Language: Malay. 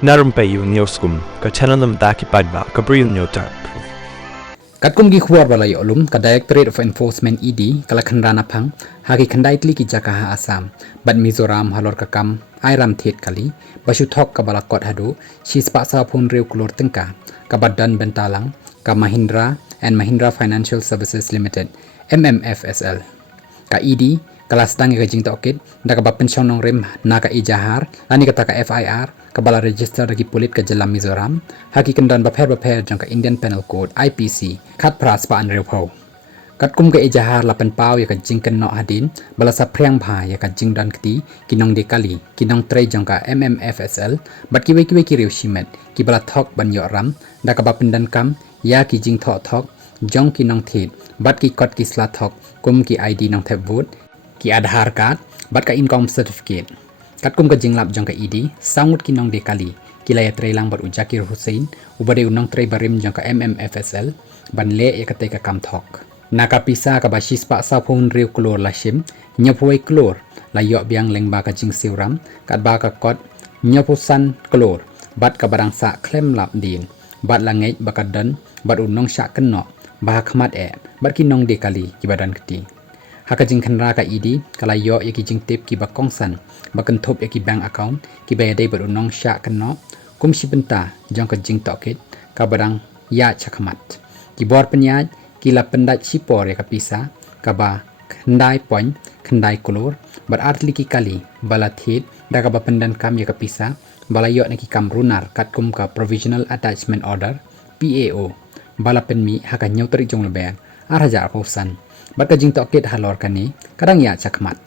Na Rympei U ka channel nabynta ki paidbah ka Bri U Hynñiewtrep. Katkum gi khuar balai olum ka Directorate of Enforcement ED kala Khynra napang hagi khandai tli ki jakaha Assam bat Mizoram halor ka kam airam thied kali basu thok ka balakot haduh shispa sa phun reu klur tyngka ka badan bentalang ka Khynra and Khynra Financial Services Limited MMFSL ka ED kala sedang ka jing tokit da ka pension nong rem na ka ijahar lani kata ka FIR ka bala register lagi pulit ka jelam Mizoram haki kendan bapher jang ka Indian Penal Code IPC khat pras pa an reu phau kat kum ka ijahar la pen pau ya ka jing ken no hadin bala sa phriang bha ya ka jing dan kti kinong de kali kinong tre jang ka MMFSL bat ki we ki reu shimet ki bala thok ban yo ram da ka bapendan kam ya ki jing thok jong kinong thied bat ki kot ki sla thok kum ki ID nong thep vote ki Aadhaar card bat ka income certificate kat kum ka jinglap jong ka ED sangut kinong de kali kilaya trailang bat ujakir Hussein ubade unong tre barim jong ka MMFSL ban le ya ka te ka kam thok naka pisa ka basis pa sa phone reu klur la shim nyapoi klur la yo biang leng ba ka jing siram kat ba ka kot nyapusan klur bat ka barang sa klem lap din bat la ngej bakadan bat unong sha kenno ba khmat e bat kinong de kali ki badan kti haka jing Khynra ka ED kala yo yaki jing tip ki bakong san bakan thop yaki bank account ki bayade bar unong sha kanno kum shibunta jong ka jing tokit ka barang ya chakmat ki bor penyaj ki la pendat sipor ya ka pisa ka ba khandai point khandai klur bar artli ki kali bala thied da ka ba pendan kam ya ka pisa bala yo na ki kam runar kat kum ka provisional attachment order PAO bala penmi haka nyauter jong lebeng araja pausan bat ka jing tokit halor kani kadang ya chakmat